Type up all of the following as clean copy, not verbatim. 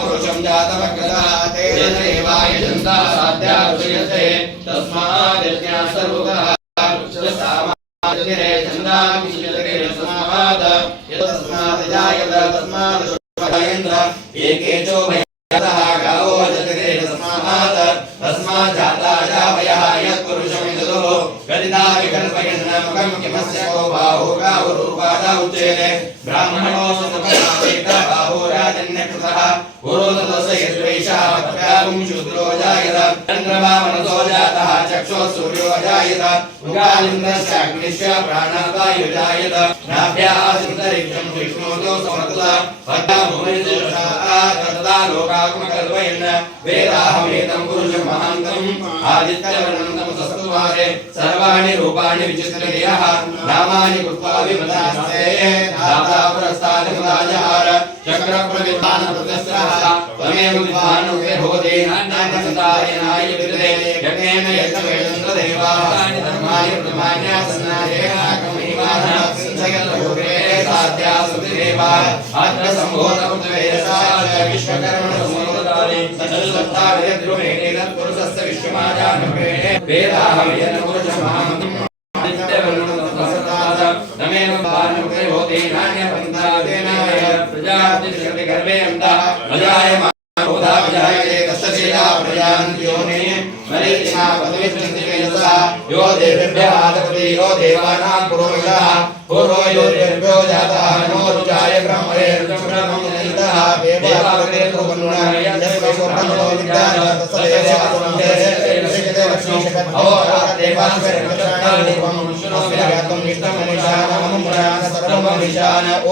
पुरुषं जातमग्रता तेन देवाय जनता साध्या ऋषयसे तस्माद् यज्ञा सर्वतः समाजरे चन्दामिषयते तस्माद् यतस्माद् जायत तस्माद् शुभेन्द्र एके चो भयतः गावो जगते तस्माद् तस्माद् जाता जावयः यत्पुरुषमिदो गदिता विकल्पयन् मुखं किमस्य को बाहो गावरूपादा उच्यते ब्राह्मणो समपदावेता बाहो राजन्यकृतः पुरोदतस्य यद्वैषः पत्यागुं शूद्रो जायत चन्द्रमा मनसो जातः चक्षुः सूर्यो जायत उगालिन्द्रस्य अग्निश्च प्राणवायु जायत नाभ्यासुन्दरिक्षं विष्णोतो समर्तः पद्मभूमिर्देशः तदा लोकात्मकल्पयन् वेदाहमेतं पुरुषं महान्तम् आदित्यवर्णं तमसस्तुवारे सर्वाणि रूपाणि विचित्रयः नामानि कृत्वा विमदास्ते दाता पुरस्तादिमदाजहार चक्रप्रविधानप्रदस्रः त्वमेव विद्वानुके भवते नान्यसन्तायनाय विदते यज्ञेन यज्ञवेदन्द्रदेवानि धर्माणि प्रमाण्यासन्नायेहाकमहिमानः सिंहयल्लोके साध्या सुतिदेवा अत्र सम्भोतकृतवेदसाय विश्वकर्मणसमोदतानि सचलसत्ताविद्रुमेण पुरुषस्य विश्वमाजानप्रेणे वेदाहमेन पुरुषमाहम् नमेव बाणुके भवते नान्यपन्थातेन प्रजापतिर्षति गर्भे अन्तः अजायमानोधा विजायते तस्य शीला प्रजान्त्योने मरीचिना पदविष्णन्तिकेयसा यो देवेभ्यः आदपति यो देवानां पुरोहितः पूर्वो यो देवेभ्यो जातः नो रुचाय ब्रह्मणे रुचब्रह्मं जनितः देवावते कुर्वन्नः यस्य स्वप्नो विद्यान तस्य देवासुरं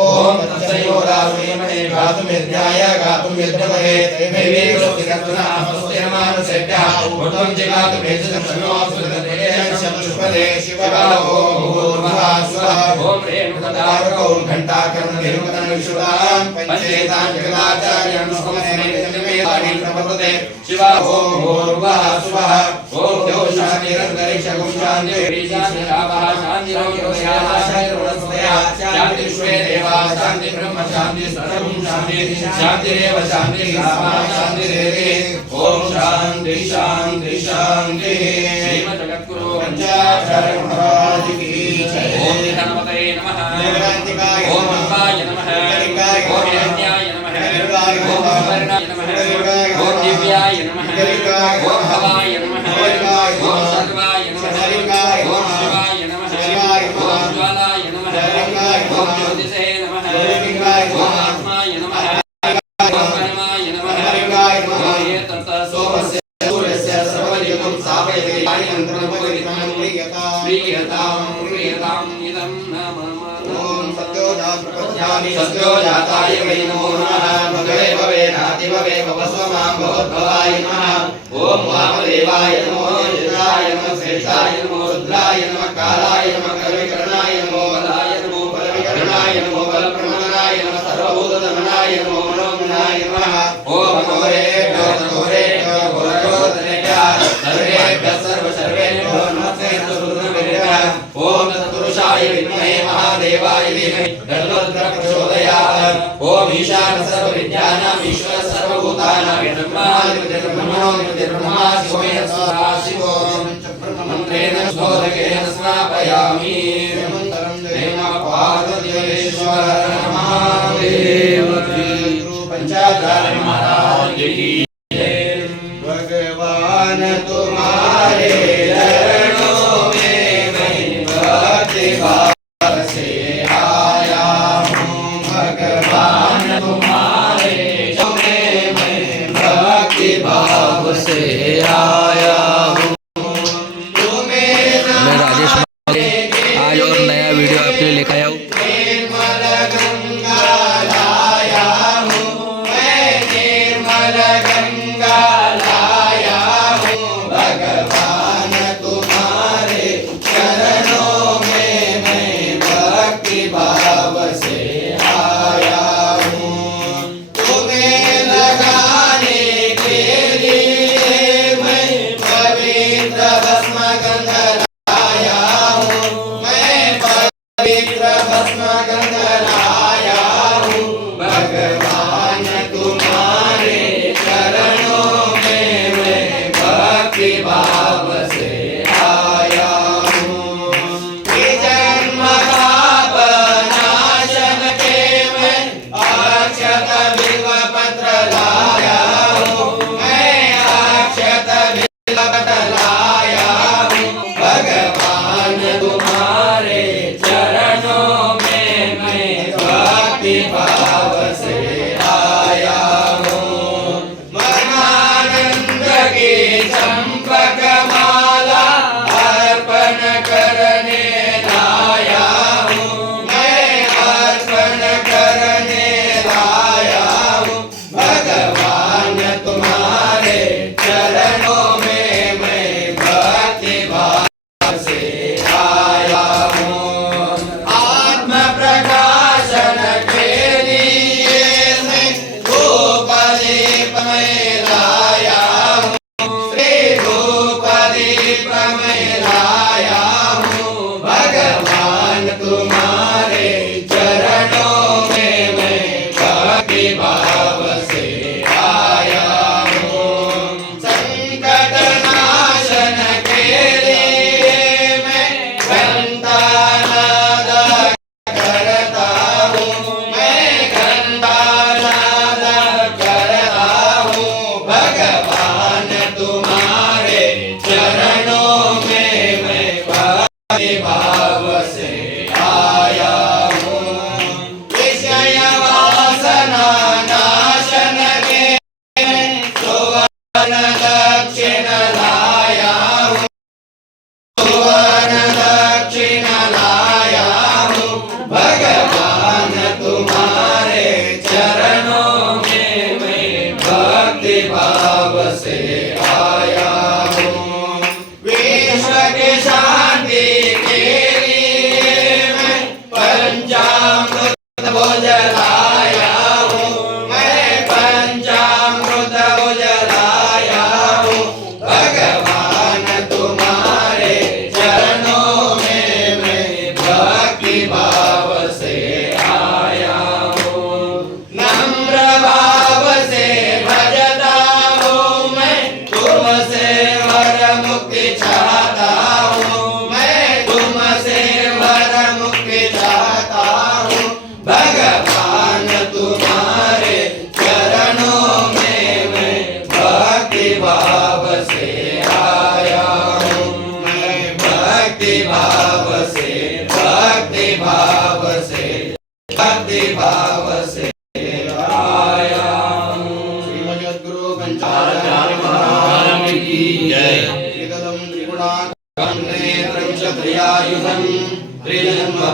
ओम तत्सयोराश्रयमणे गातुमिर्ध्याय गातुमिर्धवहे तेमेवे सुखिरत्ना नमस्तेनमानसेभ्यः ऊर्ध्वं जिगातुमेतदक्षणोऽस्मृततेन शतपुष्पदे शिवः ओम भूर्भुवः स्वः ओम रेणुकदारको ओम घण्टाकर्णनिरुपतनविश्रुतां पञ्चेतां जगदाचार्यं सुखमस्मैतमेतानि प्रवर्तते शिवः ओम भूर्भुवः स्वः ओम देवशान्तिरन्तरिक्षगुं शान्तिरीशान्तिरावः शान्तिरोगयोगयाः शान्तिर्वणस्पतयः शान्ति विश्वे देवाः शान्ति ब्रह्म शान्ति सर्वं शान्ति शान्तिरेव शान्ति रामा शान्तिरेवे ओम शान्ति शान्ति शान्ति श्रीमद्जगद्गुरु पंचाक्षर महाराज की जय ओम गणपतये नमः ओम अम्बाय नमः ओम यज्ञाय नमः ओम सुवर्णाय नमः ओम दिव्याय नमः ओम भवाय नमः ओम सर्वाय नमः ओम शिवाय नमः ओम ज्वालाय नमः ओम ज्योतिषे नमः ओम आत्माय नमः ओम परमाय नमः ओम ये तत् सोमस्य सूर्यस्य सर्वयुगं स्थापयति यन्त्रमुपरितं प्रियतां इदं नमः ओम सत्यो जाताय वै नमो नमः भगवे भवे नाति भवे भवस्वमां भवद्भवाय नमः ओम वामदेवाय नमो ज्येष्ठाय नमः श्रेष्ठाय नमो रुद्राय नमः कालाय नमः कविकर्णाय नमो बलाय नमो बलविकर्णाय नमो बलप्रमदनाय नमः सर्वभूतदमनाय नमो मनोमनाय नमः ओम घोरेभ्यो घोरगोत्रेभ्यः सर्वेभ्यः सर्वेभ्यो नमस्ते रुद्रवीर्यः ओम तत्पुरुषाय विद्महे महादेवाय धीमहि तन्नो प्रचोदयात् ओम ईशान सर्वविद्यानां ईश्वर सर्वभूतानां ब्रह्मणो ब्रह्मा शिवोऽयं सदा शिवो मंत्रेण शोधकेन स्नापयामि नमः पार्वतीश्वर महादेव की पंचाचार्य महाराज की भगवान तुम्हारे चरणों में मैं भक्ति भाव से आया हूँ भगवान तुम्हारे चरणों में मैं भक्ति भाव से आया हूँ मैं राजेश आज और नया वीडियो आपके लिए लेकर आया हूँ।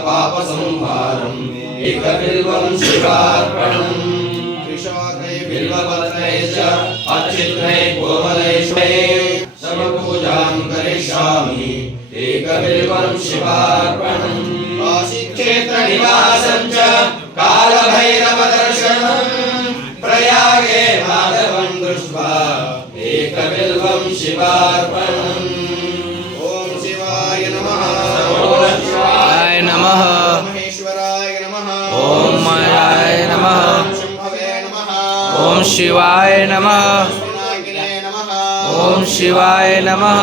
पापसंहारम् एकबिल्वं शिवार्पणम् त्रिशोत्रै बिल्वपत्रै च अच्छित्रै कोमलैश्वरे समपूजां करिष्यामि एकबिल्वं शिवार्पणम् काशीक्षेत्रनिवासं च कालभैरवदर्शनम् प्रयागे माधवं दृष्ट्वा एकबिल्वं शिवार्पणम् ॐ शिवाय नमः ॐ शिवाय नमः महेश्वराय नमः ॐ मायाय नमः शम्भवे नमः ॐ शिवाय नमः ॐ शिवाय नमः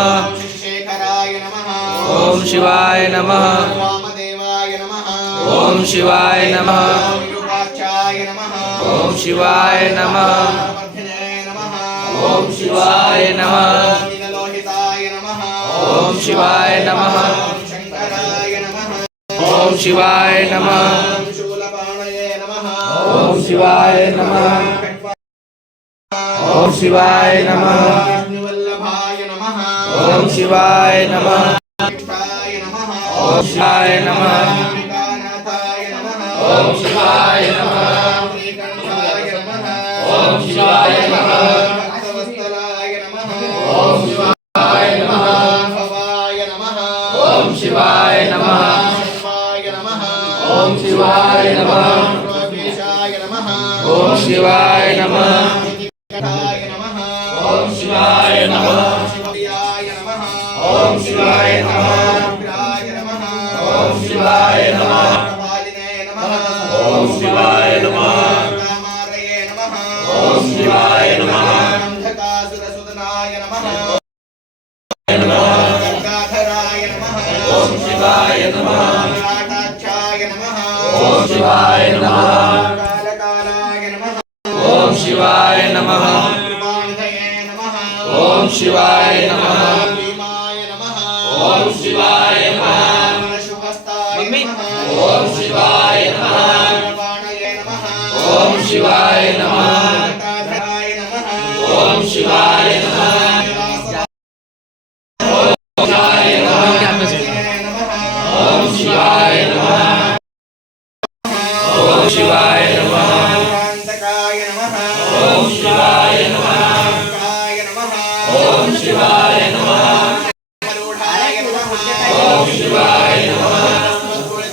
शेखराय नमः ॐ शिवाय नमः वामदेवाय नमः ॐ शिवाय नमः विरूपाक्षाय नमः ॐ शिवाय नमः ॐ शिवाय नमः नीललोहिताय नमः ॐ शिवाय नमः शंकराय नमः ॐ शिवाय नमः शूलपाणये नमः ॐ शिवाय नमः ॐ शिवाय नमः विष्णुवल्लभाय नमः ॐ शिवाय नमः ॐ शिवाय नमः श्रीकानाथाय नमः ॐ शिवाय नमः श्रीकंठाय नमः ॐ शिवाय नमः भक्तवत्सलाय नमः ॐ शिवाय नमः भवाय नमः ॐ शिवाय नमः शिवाय नमः ॐ शिवाय नमः योगेशाय नमः ॐ शिवाय नमः ॐ शिवाय नमः शिवाय नमः ॐ शिवाय नमः ॐ शिवाय नमः पालिने नमः ॐ शिवाय नमः कामारये नमः ॐ शिवाय नमः अंधकासुरसुदनाय नमः गंगाधराय नमः ॐ शिवाय नमः काटाक्षाय नमः ॐ शिवाय नमः कालकालाय नमः ॐ शिवाय नमः ॐ शिवाय नमः भीमाय नमः ॐ शिवाय नमः शुभस्ताय नमः ॐ शिवाय नमः बाणये नमः ॐ शिवाय नमः काधाय नमः ॐ शिवाय नमः ॐ शिवाय नमः ॐ शिवाय नमः कांतकाय नमः ॐ शिवाय नमः ॐ शिवाय नमः आरूढाय नमः ॐ शिवाय नमः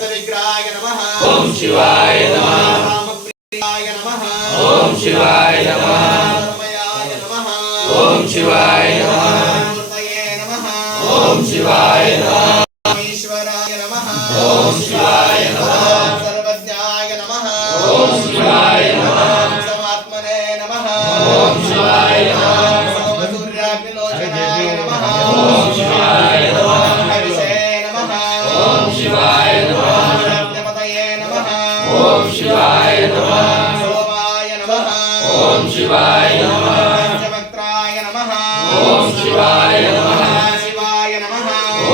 विग्रहाय नमः ॐ शिवाय नमः रामप्रियाय नमः ॐ शिवाय नमः ॐ शिवाय नमः मूर्तये नमः ॐ शिवाय नमः ईश्वराय नमः ॐ शिवाय नमः सर्वज्ञाय नमः ॐ शिवाय नमः समात्मने नमः ॐ शिवाय नमः लोचनाय नमः ॐ शिवाय नमः हरिषे नमः ॐ शिवाय नमः रत्नपतये नमः ॐ शिवाय नमः सोमाय नमः ॐ शिवाय नमः पंचवक्त्राय नमः ॐ शिवाय नमः शिवाय नमः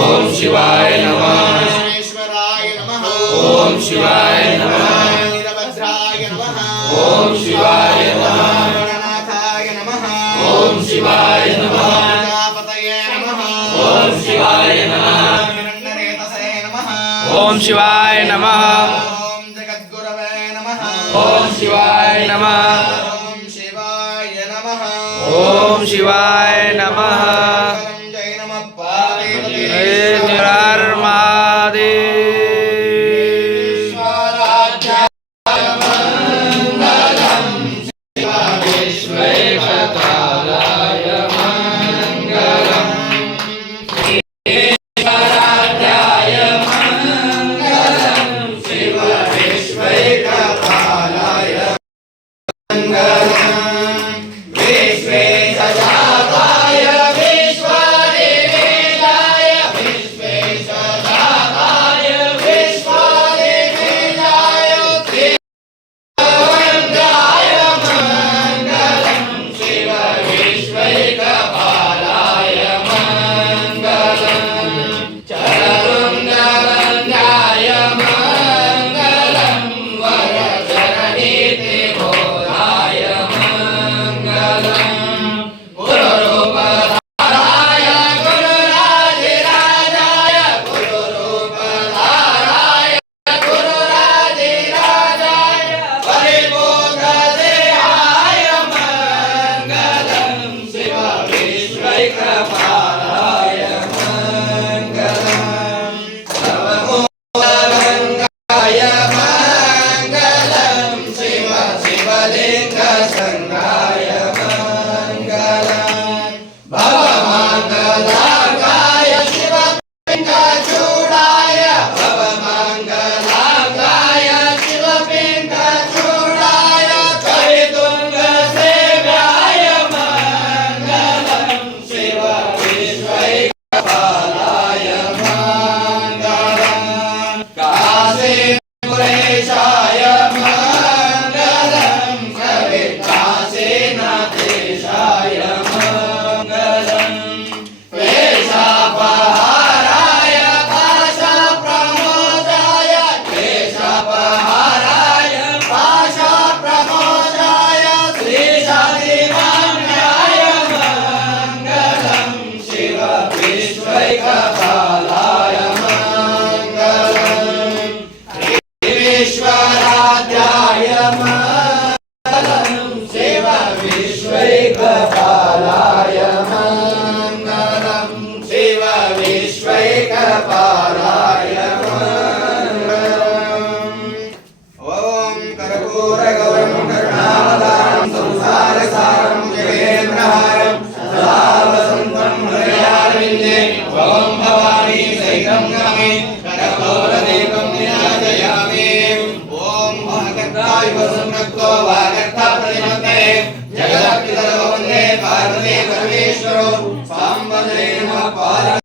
ॐ शिवाय नमः विश्वेश्वराय नमः ॐ शिवाय नमः वीरभद्राय नमः ॐ शिवाय नमः गणनाथाय नमः ॐ शिवाय नमः ॐ शिवाय नमः हिरण्यरेतसे नमः ॐ शिवाय नमः ॐ जगद्गुरवे नमः ॐ शिवाय नमः ॐ शिवाय नमः ॐ शिवाय नमः जय नमः पार्वती हर महादेव ईश्वराध्याय मंगलम शिवेश्वराय मंगलम ईश्वराध्याय मंगलम शिवेश्वराय मंगलम विश्वेशजाताय शिवलिंग संगाय मंगलम् भवमङ्गलाय शिवलिंग चूडाय भवमङ्गलाय शिवलिंग चूडाय करितुंग सेव्याय मंगलम् शिव विश्वैकपालाय मंगलम् काशी पुरेशाय मंगलम् कविकाशीनाथेशाय मंगलम् क्लेशापहाराय पाशप्रमोदाय क्लेशापहाराय पाशप्रमोदाय श्रीशादिमान्याय मंगलम् शिव विश्वैकपालाय मंगलम् विश्वराध्याय मंगलम् शिव विश्वैकपालाय मंगलम् शिव विश्वैकपालाय मंगलम् ॐ कर्पूरगौरं करुणावतारं संसारसारं जगेन्द्रहारं सदा वसन्तं हृदयारविन्दे ॐ भवानी सहितं नमे करकौलदीपं निराजयामि ॐ वागर्ताय वसुनक्तो वागर्ता प्रतिमते जगदपितरो वन्दे पार्वती परमेश्वरो साम्बदेव पार